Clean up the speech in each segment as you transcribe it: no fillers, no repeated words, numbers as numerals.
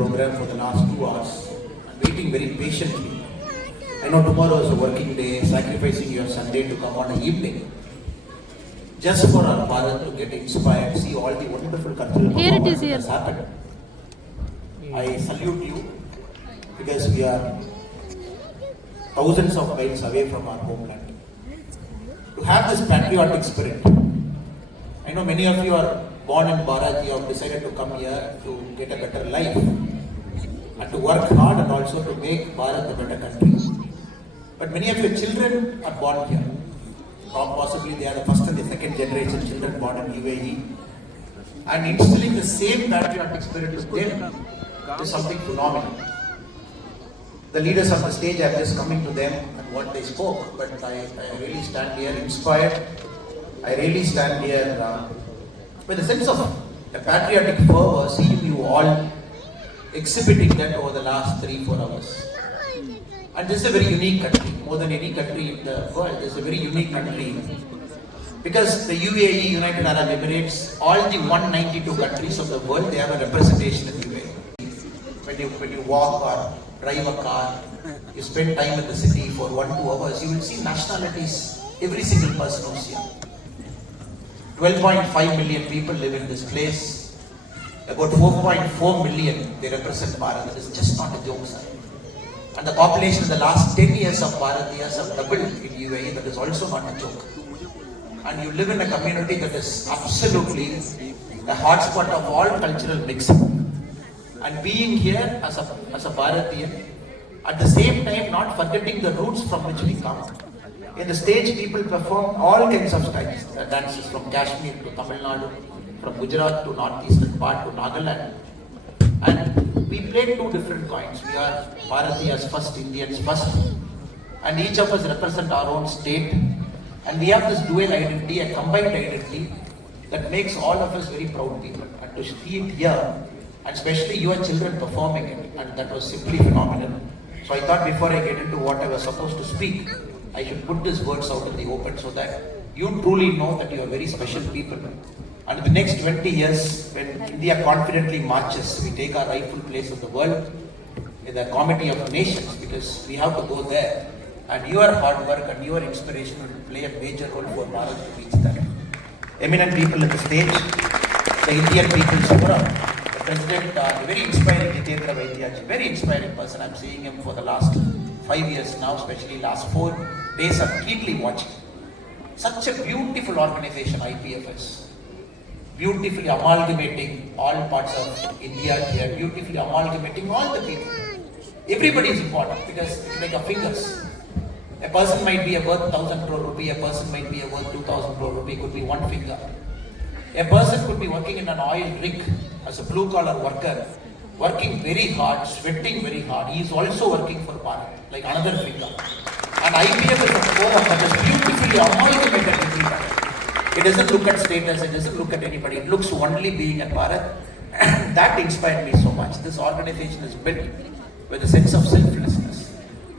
program for the last 2 hours. I'm waiting very patiently. I know tomorrow is a working day, sacrificing your Sunday to come on an evening. Just for our Bharat to get inspired, see all the wonderful cultural performance that has happened. I salute you because we are thousands of miles away from our homeland. To have this patriotic spirit, I know many of you are born in Bharat, you have decided to come here to get a better life and to work hard and also to make Bharat a better country. But many of your children are born here. Possibly they are the first and the second generation children born in UAE. And instilling the same patriotic spirit to them is something phenomenal. The leaders on the stage, I'm just coming to them and what they spoke, but I really stand here inspired. I really stand here with a sense of a patriotic fervor, seeing you all exhibiting that over the last 3-4 hours. And this is a very unique country, more than any country in the world. This is a very unique country because the UAE, United Arab Emirates, all the 192 countries of the world, they have a representation in UAE. When you walk or drive a car, you spend time in the city for 1-2 hours, you will see nationalities, every single person who's here. 12.5 million people live in this place. About 4.4 million, they represent Bharat. It is just not a joke, sir. And the population in the last 10 years of Bharatiyas have doubled in UAE. That is also not a joke. And you live in a community that is absolutely the hotspot of all cultural mixing. And being here as a Bharatiyan, at the same time not forgetting the roots from which we come. In the stage, people perform all kinds of styles, dances from Kashmir to Tamil Nadu, from Gujarat to northeastern part to Nagaland. And we play two different coins. We are Bharatiyas first, Indians first. And each of us represent our own state. And we have this dual identity, a combined identity that makes all of us very proud people. And to see it here, and especially your children performing it, and that was simply phenomenal. So I thought before I get into what I was supposed to speak, I should put these words out in the open so that you truly know that you are very special people. And in the next 20 years, when India confidently marches, we take our rightful place in the world, in the comity of nations, because we have to go there. And your hard work and your inspiration will play a major role for Bharat to reach that. Eminent people at the stage, the Indian People's Forum, the President, very inspiring Jitendra Vaidyaji, very inspiring person. I'm seeing him for the last 5 years now, especially last 4 days I'm keenly watching. Such a beautiful organization, IPS. Beautifully amalgamating all parts of India here, beautifully amalgamating all the people. Everybody is important because it's like a fingers. A person might be worth 1,000 crore rupee, a person might be worth 2,000 crore rupee, could be one finger. A person could be working in an oil rig as a blue collar worker, working very hard, sweating very hard. He is also working for Bharat, like another finger. And IPF is a forum that is beautifully amalgamated with people. It doesn't look at status, it doesn't look at anybody, it looks only being at Bharat. And that inspired me so much. This organization is built with a sense of selflessness.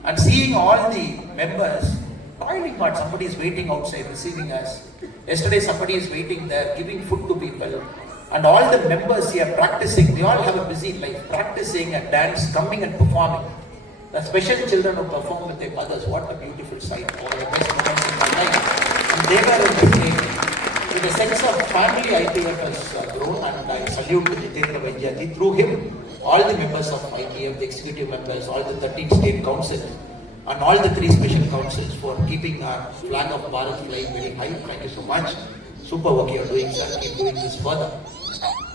And seeing all the members toiling hard, somebody is waiting outside receiving us. Yesterday somebody is waiting there, giving food to people. And all the members here practicing, they all have a busy life, practicing a dance, coming and performing. The special children who perform with their mothers, what a beautiful sight, one of the best moments in my life. And they were in the game. With a sense of family, IPF has grown, and I salute Jitendra Vaidyaji. Through him, all the members of IPF, the executive members, all the 13 state councils, and all the 3 special councils for keeping our flag of Bharat flying very high. Thank you so much. Super work you are doing, sir. Keep doing this further.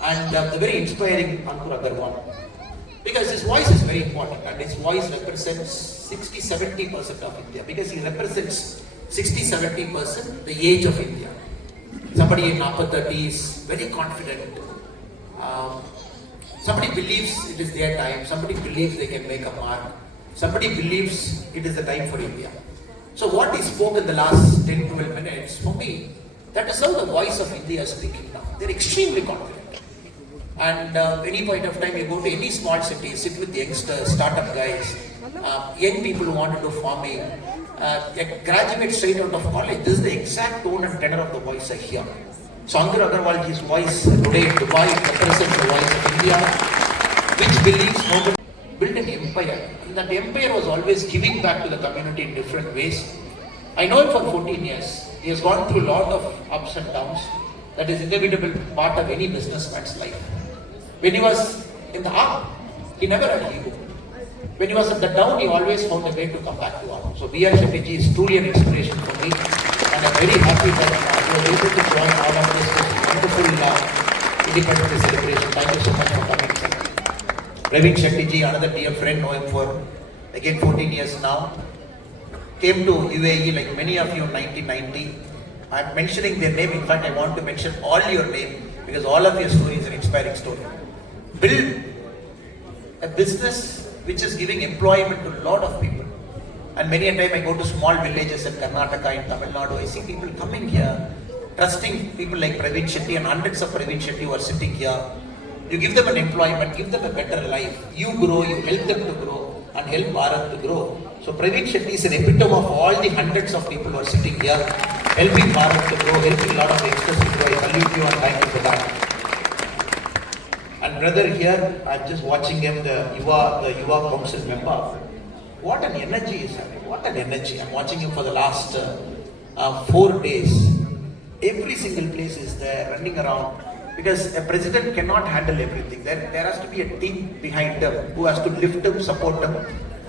And the very inspiring Ankur Agarwal. Because his voice is very important, and his voice represents 60-70% of India. Because he represents 60-70% the age of India. Somebody in upper 30s, very confident. Somebody believes it is their time. Somebody believes they can make a mark. Somebody believes it is the time for India. So what he spoke in the last 10-12 minutes, for me, that is how the voice of India is speaking now. They're extremely confident. And any point of time, you go to any small city, sit with youngsters, startup guys, young people who want to do farming, graduate straight out of college. This is the exact tone and tenor of the voice I hear. So Ankur Agarwalji's voice today in Dubai represents the voice of India, which believes nobody built an empire. And that empire was always giving back to the community in different ways. I know him for 14 years. He has gone through a lot of ups and downs. That is inevitable part of any businessman's life. When he was in the up, he never had ego. When he was at the down, he always found a way to come back to up. So B.R. Shetty is truly an inspiration for me. And I'm very happy that I was able to join all of this wonderful Independence Day celebration. Thank you so much for coming, sir. Praveen Shetty ji, another dear friend, know him for again 14 years now. Came to UAE like many of you in 1990. I'm mentioning their name. In fact, I want to mention all your name because all of your story is an inspiring story. Build a business which is giving employment to a lot of people. And many a time I go to small villages in Karnataka, in Tamil Nadu, I see people coming here, trusting people like Praveen Shetty and hundreds of Praveen Shetty who are sitting here. You give them an employment, give them a better life. You grow, you help them to grow and help Bharat to grow. So Praveen Shetty is an epitome of all the hundreds of people who are sitting here, helping Bharat to grow, helping a lot of youngsters to grow. I salute you and thank you for that. And brother here, I'm just watching him, the Yuva Council member. What an energy is having, what an energy. I'm watching him for the last 4 days. Every single place is there, running around. Because a president cannot handle everything. There has to be a team behind him who has to lift him, support him.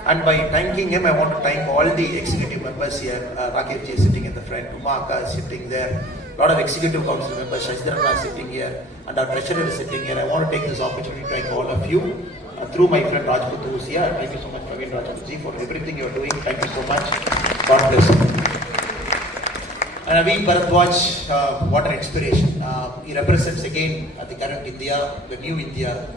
And by thanking him, I want to thank all the executive members here. Rakesh ji is sitting in the front, Umaka is sitting there. A lot of executive council members, Shashidharma is sitting here, and our treasurer is sitting here. I want to take this opportunity to thank all of you. Through my friend Rajput who is here. Thank you so much, Praveen Rajput ji, for everything you are doing. Thank you so much. God bless you. And Avi Bharat, what an inspiration. He represents again the current India, the new India,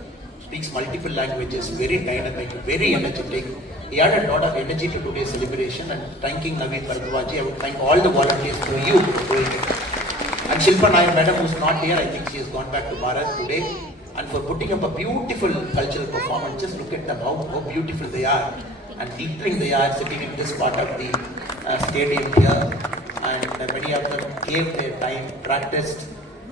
speaks multiple languages, very dynamic, very energetic. He added a lot of energy to today's celebration, and thanking Naveen Bharatwaj, I would thank all the volunteers for you for doing it. And Shilpa Nair madam, who's not here, I think she has gone back to Bharat today, and for putting up a beautiful cultural performance. Just look at them, how beautiful they are, and glittering they are, sitting in this part of the stadium here. And many of them gave their time, practiced,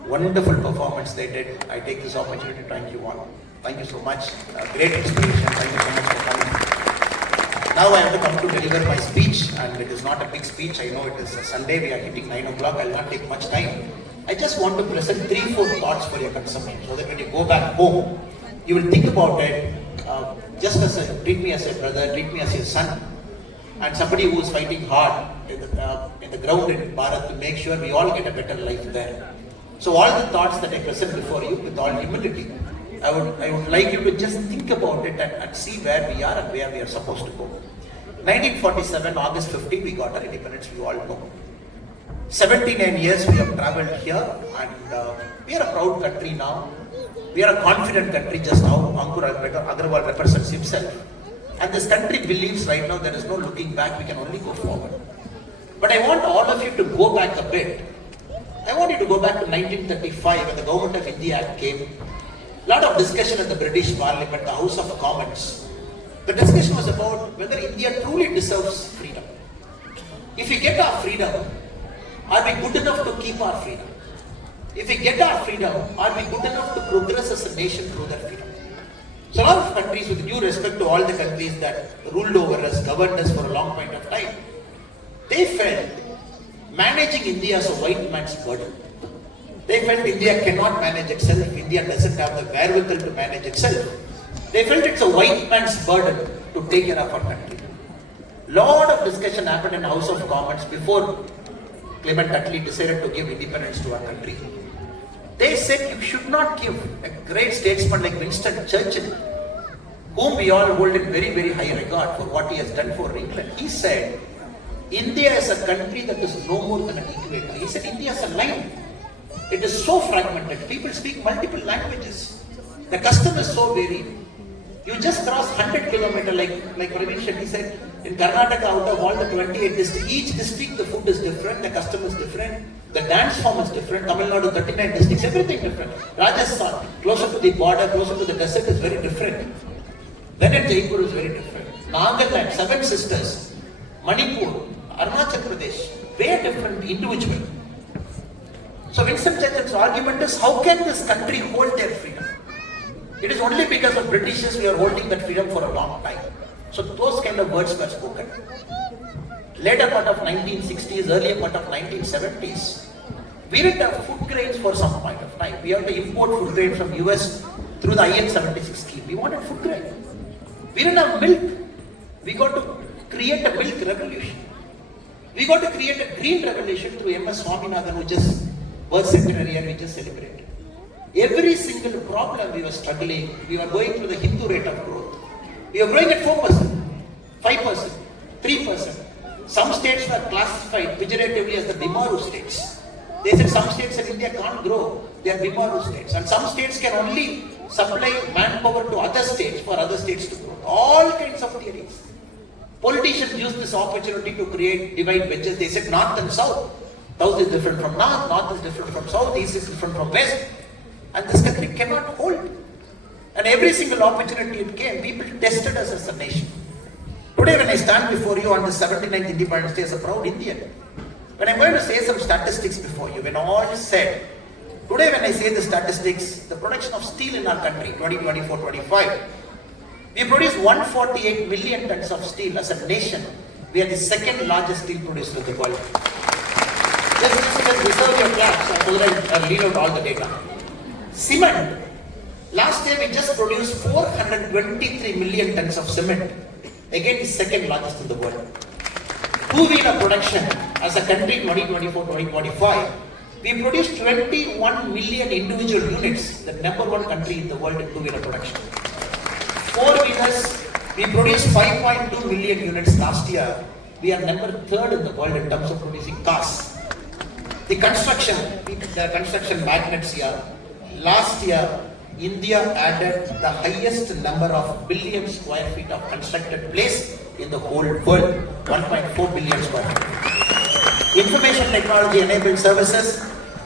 wonderful performance they did. I take this opportunity to thank you all. Thank you so much. Great inspiration. Thank you so much for coming. Now I have to come to deliver my speech, and it is not a big speech. I know it is a Sunday, we are hitting 9 o'clock. I will not take much time. I just want to present 3-4 thoughts for your consumption, so that when you go back home, you will think about it. Just treat me as a brother, treat me as your son, and somebody who is fighting hard in the ground in Bharat to make sure we all get a better life there. So all the thoughts that I present before you with all humility, I would like you to just think about it and see where we are and where we are supposed to go. 1947, August 15, we got our independence, we all know. 79 years we have travelled here, and we are a proud country now. We are a confident country, just how Ankur Agarwal represents himself. And this country believes right now there is no looking back, we can only go forward. But I want all of you to go back a bit. I want you to go back to 1935 when the Government of India Act came. A lot of discussion in the British Parliament, the House of Commons. The discussion was about whether India truly deserves freedom. If we get our freedom, are we good enough to keep our freedom? If we get our freedom, are we good enough to progress as a nation through that freedom? So a lot of countries, with due respect to all the countries that ruled over us, governed us for a long point of time, they felt managing India as a white man's burden. They felt India cannot manage itself, India doesn't have the wherewithal to manage itself. They felt it's a white man's burden to take care of our country. Lot of discussion happened in the House of Commons before Clement Attlee decided to give independence to our country. They said you should not give a great statesman like Winston Churchill, whom we all hold in very, very high regard for what he has done for England. He said, India is a country that is no more than an equator. He said, India is a line. It is so fragmented. People speak multiple languages. The custom is so varied. You just cross 100 kilometers, like Praveen Shetty said, in Karnataka, out of all the 28 districts, each district the food is different, the custom is different, the dance form is different. Tamil Nadu, 39 districts, everything different. Rajasthan, closer to the border, closer to the desert, is very different. Then in Jaipur is very different. Nagaland, 7 sisters, Manipur, Arunachal Pradesh, very different individually. So Winston Churchill's argument is, how can this country hold their freedom? It is only because of Britishers we are holding that freedom for a long time. So those kind of words were spoken. Later part of 1960s, earlier part of 1970s, we didn't have food grains for some point of time. We had to import food grain from US through the IN-76 scheme. We wanted food grain. We didn't have milk. We got to create a milk revolution. We got to create a green revolution through MS Swaminathan, who just was secretary and we just celebrated. Every single problem we were struggling, we were going through the Hindu rate of growth. We were growing at 4%, 5%, 3%. Some states were classified pejoratively as the Bimaru states. They said some states in India can't grow, they are Bimaru states. And some states can only supply manpower to other states for other states to grow. All kinds of theories. Politicians used this opportunity to create divide wedges. They said north and south. South is different from north, north is different from south, east is different from west. And this country cannot hold. And every single opportunity it came, people tested us as a nation. Today when I stand before you on the 79th Independence Day as a proud Indian, when I'm going to say some statistics before you, when all is said, today when I say the statistics, the production of steel in our country, 2024-25, we produce 148 million tons of steel as a nation. We are the second largest steel producer in the world. Just reserve your claps so that I'll read out all the data. Cement. Last year we just produced 423 million tons of cement. Again the second largest in the world. Two-wheeler production as a country 2024-2025, we produced 21 million individual units, the number one country in the world in two-wheeler production. Four-wheelers, we produced 5.2 million units last year. We are number third in the world in terms of producing cars. The construction magnets here. Last year, India added the highest number of billion square feet of constructed place in the whole world, 1.4 billion square feet. Information technology enabled services.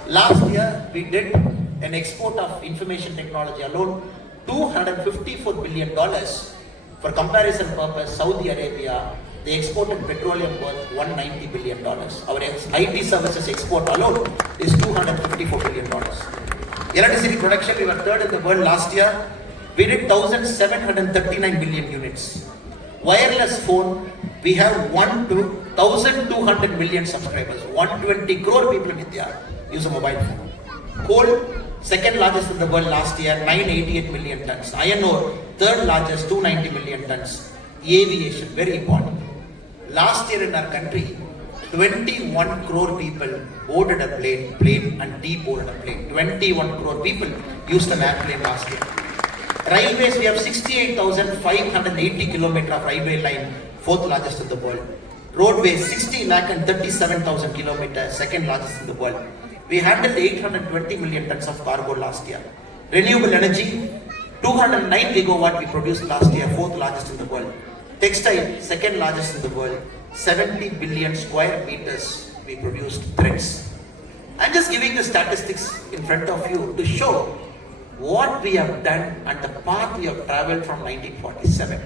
Last year, we did an export of information technology alone, $254 billion. For comparison purpose, Saudi Arabia, they exported petroleum worth $190 billion. Our IT services export alone is $254 billion. Electricity production, we were third in the world last year. We did 1,739 billion units. Wireless phone, we have 1,200 million subscribers. 120 crore people in India use a mobile phone. Coal, second largest in the world last year, 988 million tons. Iron ore, third largest, 290 million tons. Aviation, very important. Last year in our country, 21 crore people boarded a plane and deboarded a plane. 21 crore people used an airplane last year. Railways, we have 68,580 kilometers of railway line, fourth largest in the world. Roadways, 60,37,000 kilometers, second largest in the world. We handled 820 million tons of cargo last year. Renewable energy, 209 gigawatt we produced last year, fourth largest in the world. Textile, second largest in the world. 70 billion square meters we produced threads. I'm just giving the statistics in front of you to show what we have done and the path we have traveled from 1947.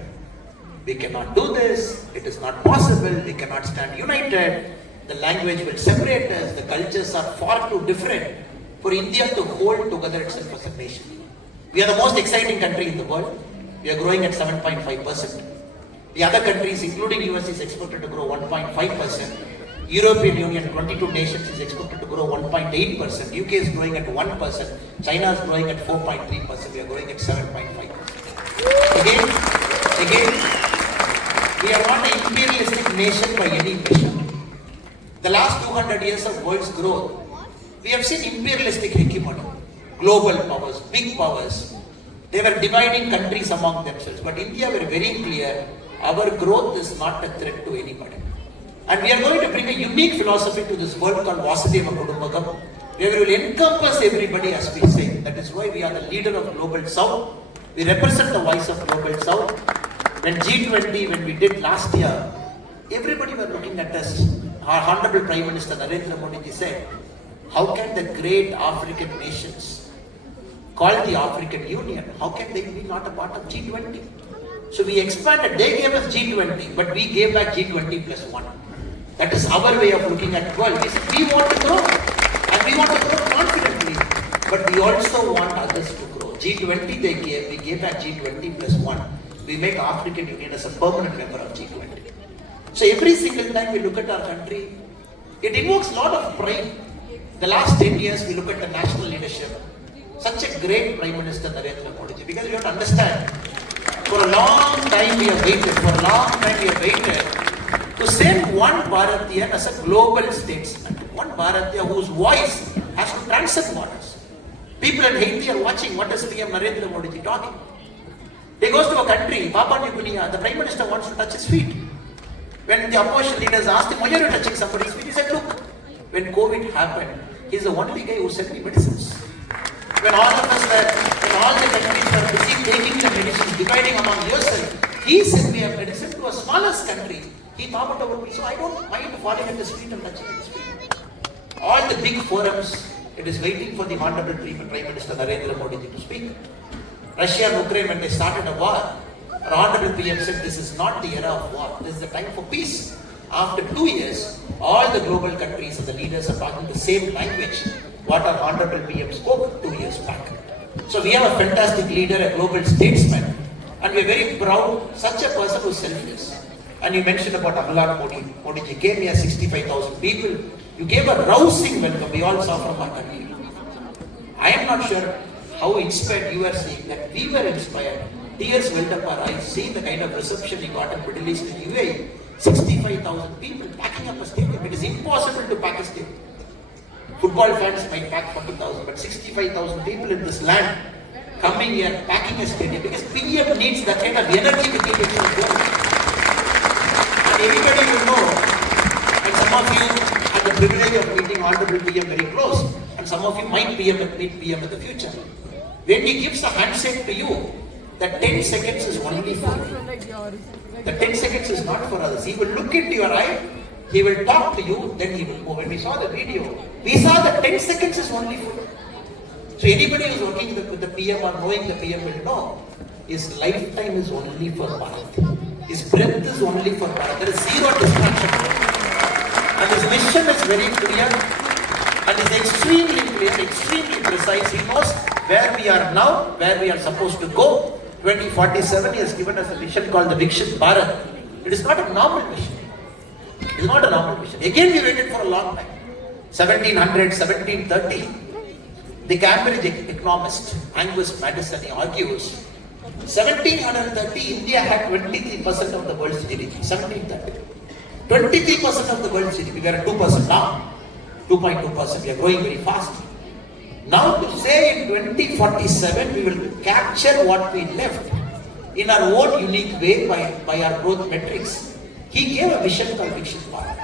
We cannot do this, it is not possible, we cannot stand united, the language will separate us, the cultures are far too different for India to hold together itself as a nation. We are the most exciting country in the world. We are growing at 7.5%. The other countries, including US, is expected to grow 1.5%. European Union, 22 nations, is expected to grow 1.8%. UK is growing at 1%. China is growing at 4.3%. We are growing at 7.5%. Again, we are not an imperialistic nation by any measure. The last 200 years of world's growth, we have seen imperialistic hegemony. Global powers, big powers, they were dividing countries among themselves. But India were very clear, our growth is not a threat to anybody. And we are going to bring a unique philosophy to this world called Vasudhaiva Kudumbakam, where we will encompass everybody as we say. That is why we are the leader of Global South. We represent the voice of Global South. When G20, when we did last year, everybody were looking at us. Our Honorable Prime Minister Narendra Modi ji said, how can the great African nations called the African Union, how can they be not a part of G20? So we expanded, they gave us G20, but we gave back G20 plus 1. That is our way of looking at the world. We said, we want to grow, and we want to grow confidently, but we also want others to grow. G20 we gave back G20 plus 1. We make African Union as a permanent member of G20. So every single time we look at our country, it invokes a lot of pride. The last 10 years we look at the national leadership. Such a great Prime Minister Narendra Modi ji, because we have to understand, for a long time we have waited, to send one Bharatiya as a global statesman. One Bharatiya whose voice has to transcend borders. People in Haiti are watching what is PM Narendra Modi ji talking. He goes to a country, Papua New Guinea, the Prime Minister wants to touch his feet. When the opposition leaders asked him, why are you touching somebody's feet? He said, look, when COVID happened, he's the only guy who sent me medicines. When all of us were, when all the countries were busy taking the medicine, dividing among yourself, he sent me a medicine to a smallest country. He thought about me, so I don't mind falling at his feet and touching his feet. All the big forums, it is waiting for the Honorable Prime Minister Narendra Modi ji to speak. Russia and Ukraine, when they started a war, our Honorable PM said, this is not the era of war, this is the time for peace. After 2 years, all the global countries and the leaders are talking the same language what our Honorable PM spoke 2 years back. So we have a fantastic leader, a global statesman, and we are very proud, such a person who is selfless. And you mentioned about Annamalai Modi ji came here, 65,000 people. You gave a rousing welcome, we all saw from our country. I am not sure how inspired you are seeing that. We were inspired. Tears welled up our eyes, seeing the kind of reception he got in Middle East and UAE. 65,000 people packing up a stadium. It is impossible to pack a stadium. Football fans might pack 40,000, but 65,000 people in this land coming here, packing a stadium, because PM needs that kind of energy to keep itself going. And everybody will know, and some of you had the privilege of meeting Honorable PM very close, and some of you might meet PM in the future. When he gives a handshake to you, that 10 seconds is only for you. The 10 seconds is not for others. He will look into your eye, he will talk to you, then he will go. When we saw the video, we saw that 10 seconds is only for you. So anybody who is working with the PM or knowing the PM will know, his lifetime is only for Bharat. His breath is only for Bharat. There is zero distraction. And his mission is very clear, and is extremely clear, extremely precise. He knows where we are now, where we are supposed to go. 2047, he has given us a mission called the Viksit Bharat. It is not a normal mission. It is not a normal mission. Again, we waited for a long time. 1700, 1730, the Cambridge economist Angus Madison, he argues, 1730, India had 23% of the world's GDP. 1730. 23% of the world's GDP. We are at 2% now. 2.2%. We are growing very fast. Now to say in 2047 we will capture what we left in our own unique way by our growth metrics. He gave a vision called Viksit Bharat.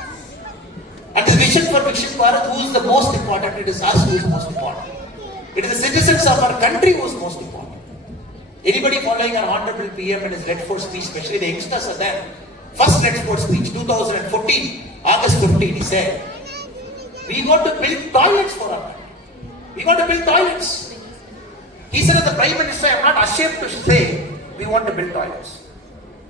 And the vision for Viksit Bharat, who is the most important? It is us who is most important. It is the citizens of our country who is most important. Anybody following our Honorable PM and his Red Fort speech, especially the youngsters are there. First Red Fort speech, 2014, August 15, he said, we got to build toilets for our country. We got to build toilets. He said, as the Prime Minister, I am not ashamed to say, we want to build toilets.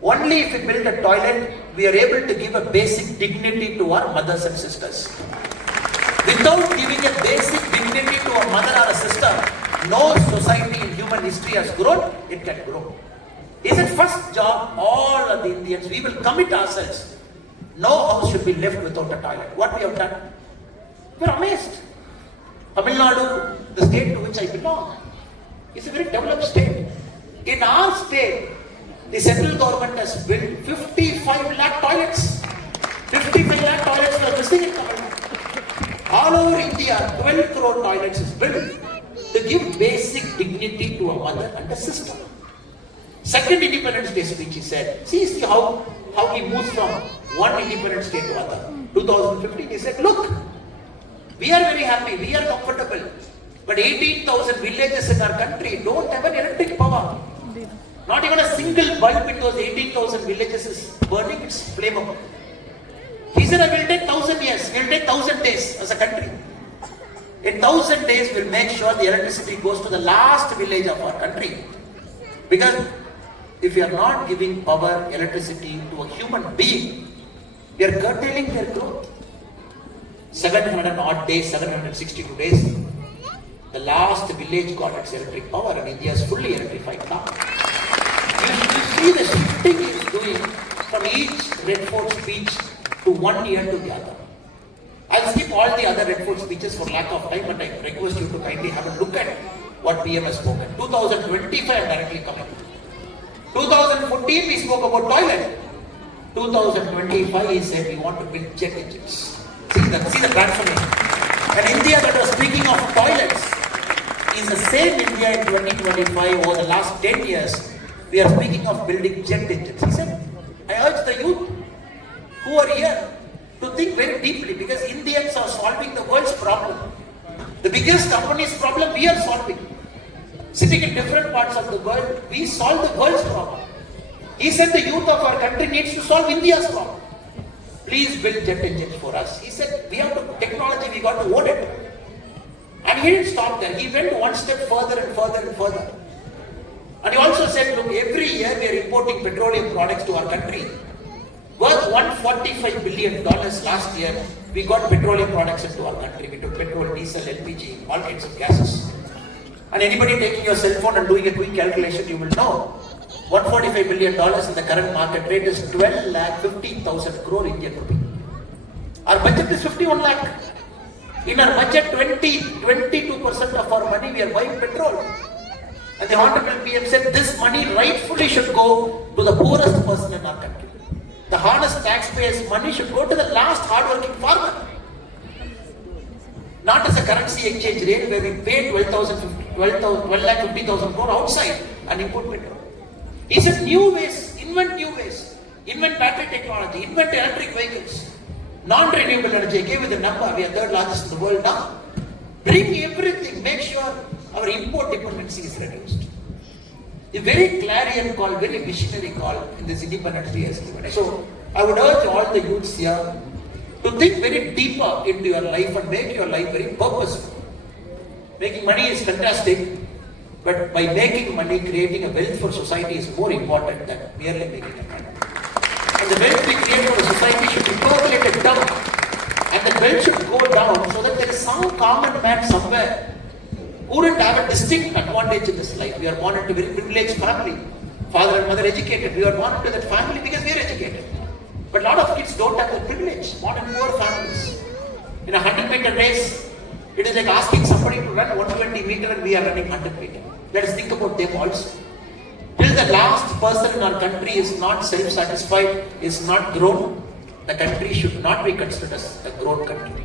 Only if we build a toilet, we are able to give a basic dignity to our mothers and sisters. Without giving a basic dignity to a mother or a sister, no society in human history has grown, it can grow. Is it first job, all of the Indians, we will commit ourselves. No house should be left without a toilet. What we have done? We are amazed. Tamil Nadu, the state to which I belong, is a very developed state. In our state, the central government has built 55 lakh toilets. 55 lakh toilets are missing in Tamil Nadu. All over India, 12 crore toilets is built to give basic dignity to a mother and a sister. Second Independence Day speech, he said, see how he moves from one independent state to other. 2015, he said, look, we are very happy, we are comfortable, but 18,000 villages in our country don't have an electric power. Not even a single bulb in those 18,000 villages is burning, it's flammable. He said, I will take 1,000 years, we will take 1,000 days as a country. In 1,000 days, we will make sure the electricity goes to the last village of our country. Because if we are not giving power, electricity to a human being, we are curtailing their growth. 700 odd days, 762 days. The last village got its electric power and India is fully electrified now. You see the shifting is doing from each Red Fort speech to 1 year to the other. I'll skip all the other Red Fort speeches for lack of time, but I request you to kindly have a look at what PM has spoken. 2025 I'm directly coming. 2014 we spoke about toilet. 2025 he said we want to build jet engines. See the transformation. And India that was speaking of toilets is the same India in 2025 over the last 10 years. We are speaking of building jet engines. He said, I urge the youth who are here to think very deeply because Indians are solving the world's problem. The biggest company's problem we are solving. Sitting in different parts of the world, we solve the world's problem. He said the youth of our country needs to solve India's problem. Please build jet engines for us. He said we have to, technology, we got to own it. And he didn't stop there. He went one step further and further and further. And he also said, look, every year we are importing petroleum products to our country. Worth $145 billion last year, we got petroleum products into our country. We took petrol, diesel, LPG, all kinds of gases. And anybody taking your cell phone and doing a quick calculation, you will know $145 billion in the current market rate is 12,50,000 crore Indian rupee. Our budget is 51 lakh. In our budget, 22% of our money we are buying petrol. And the Honorable PM said this money rightfully should go to the poorest person in our country. The honest taxpayers' money should go to the last hard-working farmer. Not as a currency exchange rate where we pay 12,50,000 crore outside and import petrol. He said new ways, invent battery technology, invent electric vehicles, non-renewable energy. I gave you the number, we are third largest in the world now. Bring everything, make sure our import dependency is reduced. A very clarion call, very visionary call in this independence day has given. So I would urge all the youths here to think very deeper into your life and make your life very purposeful. Making money is fantastic, but by making money, creating a wealth for society is more important than merely making a money. And the wealth we create for the society should be percolated down. And the wealth should go down so that there is some common man somewhere who wouldn't have a distinct advantage in this life. We are born into a very privileged family. Father and mother educated. We are born into that family because we are educated. But a lot of kids don't have the privilege. Born in poor families. In a 100-meter race, it is like asking somebody to run 120 meter and we are running 100 meter. Let us think about them also. Till the last person in our country is not self-satisfied, is not grown, the country should not be considered as a grown country.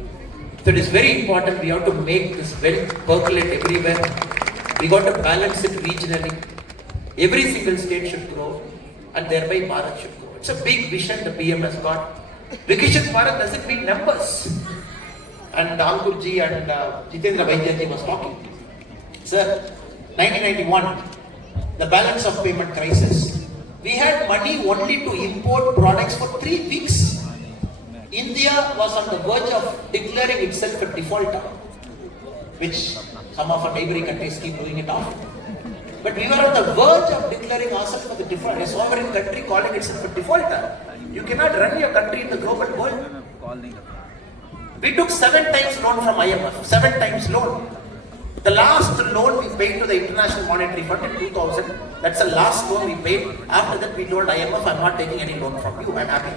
So it is very important we have to make this wealth percolate everywhere. We got to balance it regionally. Every single state should grow and thereby Bharat should grow. It's a big vision the PM has got. Viksit Bharat doesn't mean numbers. And Ankurji and Jitendra Vaidyaji was talking. Sir, 1991, the balance of payment crisis. We had money only to import products for 3 weeks. India was on the verge of declaring itself a defaulter, which some of our neighboring countries keep doing it off. But we were on the verge of declaring ourselves as a defaulter, a sovereign country calling itself a defaulter. You cannot run your country in the global world. We took 7 times loan from IMF, 7 times loan. The last loan we paid to the International Monetary Fund in 2000, that's the last loan we paid. After that we told IMF, I'm not taking any loan from you, I'm happy.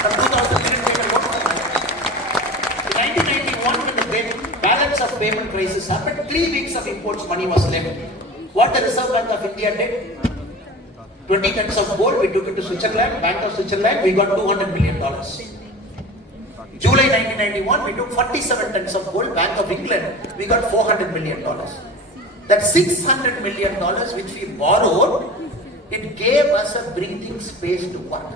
From 2000 we didn't take a loan from IMF. In 1991 when the balance of payment crisis happened, 3 weeks of imports money was left. What the Reserve Bank of India did? 20 tons of gold, we took it to Switzerland, Bank of Switzerland, we got $200 million. July 1991, we took 47 tons of gold, Bank of England, we got $400 million. That $600 million which we borrowed, it gave us a breathing space to work.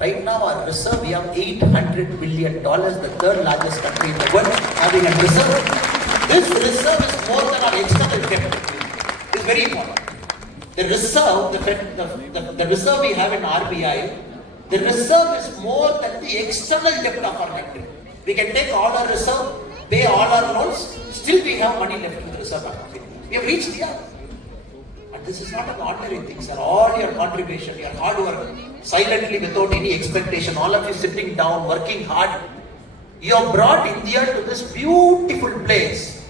Right now our reserve, we have $800 billion, the third largest country in the world having a reserve. This reserve is more than our external debt. It's very important. The reserve, the reserve we have in RBI, the reserve is more than the external debt of our country. We can take all our reserve, pay all our loans, still we have money left in the reserve account. We have reached here. And this is not an ordinary thing, sir. All your contribution, your hard work, silently without any expectation, all of you sitting down, working hard, you have brought India to this beautiful place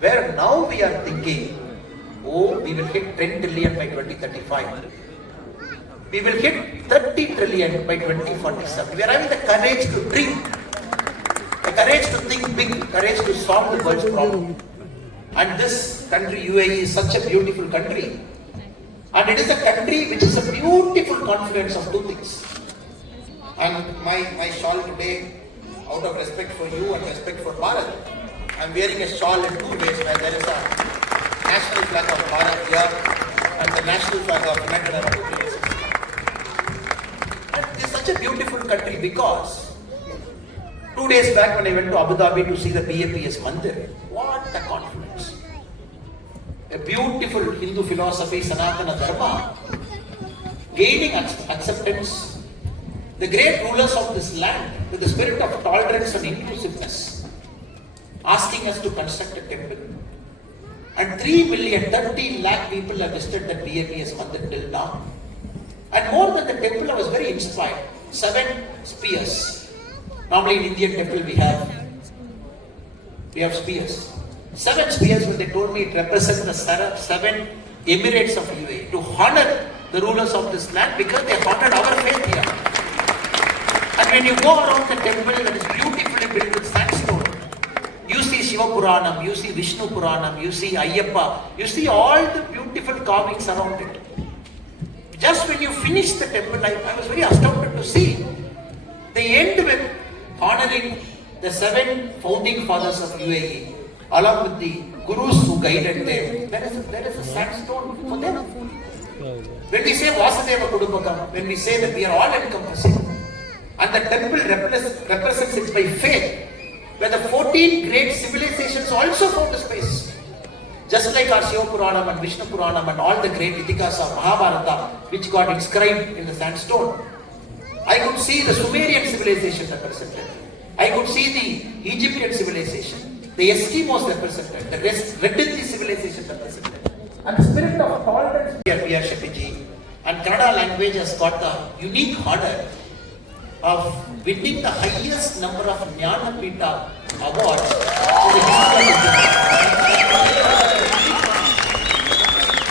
Where now we are thinking, oh, we will hit 10 trillion by 2035. We will hit 30 trillion by 2047. We are having the courage to dream, the courage to think big, courage to solve the world's problem. And this country, UAE, is such a beautiful country. And it is a country which is a beautiful confluence of two things. And my shawl today, out of respect for you and respect for Bharat, I am wearing a shawl in two ways, where there is a national flag of Bharat here and the national flag of United Arab Emirates. And it is such a beautiful country because 2 days back when I went to Abu Dhabi to see the IPS Mandir, what a confluence. A beautiful Hindu philosophy, Sanatana Dharma, gaining acceptance. The great rulers of this land, with the spirit of tolerance and inclusiveness, asking us to construct a temple. And 3 million, 13 lakh people have visited the IPS Mandir till now. And more than the temple, I was very inspired. 7 spears. Normally in Indian temple we have spears. 7 spears, when they told me it represents the 7 emirates of UAE, to honor the rulers of this land because they honored our faith here. And when you go around the temple that is beautifully built with sandstone, you see Shiva Puranam, you see Vishnu Puranam, you see Ayyappa, you see all the beautiful carvings around it. Just when you finish the temple, I was very astounded to see. They end with honoring the 7 founding fathers of UAE, along with the gurus who guided them. There is a sandstone for them. When we say Vasudeva Kudumbakam, when we say that we are all encompassing, and the temple represents it by faith, where the 14 great civilizations also found a space. Just like our Shiva Puranam and Vishnu Puranam and all the great Itihasa, Mahabharata, which got inscribed in the sandstone. I could see the Sumerian civilization represented. I could see the Egyptian civilization, the Eskimos represented, the Red Indian civilization represented. And the spirit of tolerance. P.R. Shetty and Kannada language has got the unique honor of winning the highest number of Jnanapita awards in the history of India.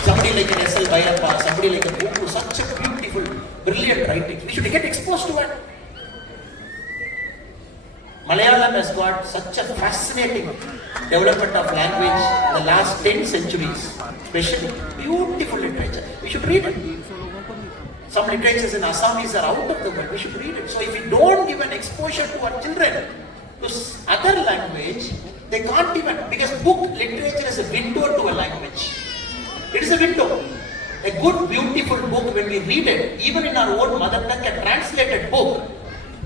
Somebody like an S.L. Vairappa, somebody like a Buku, such a beautiful, brilliant writing. We should get exposed to it. Malayalam has got such a fascinating development of language in the last 10 centuries, especially beautiful literature. We should read it. Some literatures in Assamese are out of the world. We should read it. So if we don't give an exposure to our children to other language, they can't even, because book literature is a window to a language. It is a window. A good, beautiful book, when we read it, even in our own mother tongue, a translated book,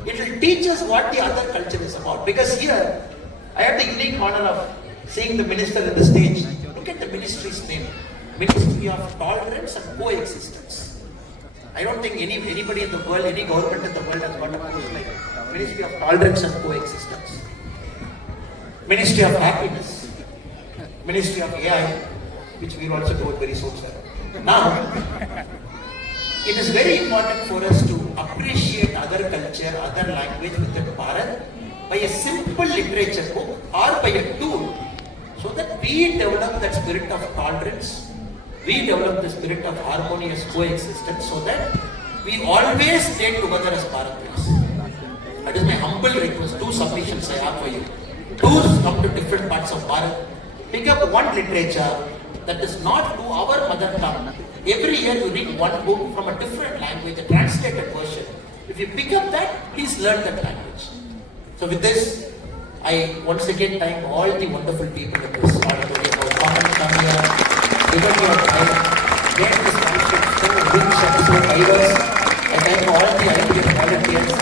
it will teach us what the other culture is about. Because here, I had the unique honor of seeing the minister on the stage. Look at the ministry's name. Ministry of Tolerance and Coexistence. I don't think anybody in the world, any government in the world has got a post like Ministry of Tolerance and Coexistence. Ministry of Happiness. Ministry of AI, which we will also do it very soon, sir. Now, it is very important for us to appreciate other culture, other language within Bharat by a simple literature book or by a tool, so that we develop that spirit of tolerance, we develop the spirit of harmonious coexistence, so that we always stay together as Bharatiyas. That is my humble request. 2 submissions I have for you. 2 come to different parts of Bharat. Pick up one literature that is not to our mother tongue. Every year you read one book from a different language, a translated version. If you pick up that, please learn that language. So with this, I once again thank all the wonderful people in this auditorium for coming here, given your time, made this function so rich and so diverse. I thank all the IPS volunteers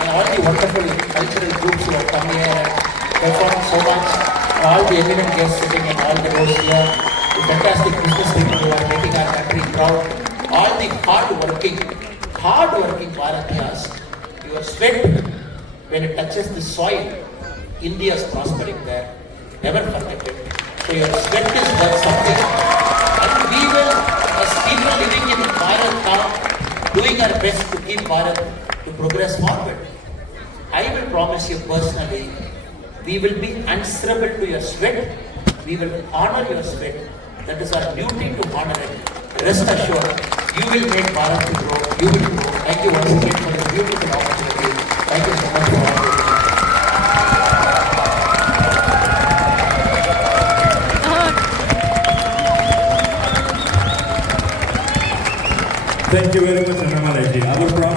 and all the wonderful cultural groups who have come here and performed so much, and all the eminent guests sitting in all the rows here, the fantastic business people who are making our country proud, all the hard-working Bharatiyas. Your sweat, when it touches the soil, India is prospering there. Never forget it. So your sweat is worth something. And we will, as people living in Bharat now, doing our best to keep Bharat to progress forward. I will promise you personally, we will be answerable to your sweat We will honor your sweat. That is our duty to honor it. Rest assured, you will make Bharat to grow. You will grow. Thank you once again for this beautiful opportunity. Thank you so much for all this. Thank you very much, Annamalai ji. Our promise.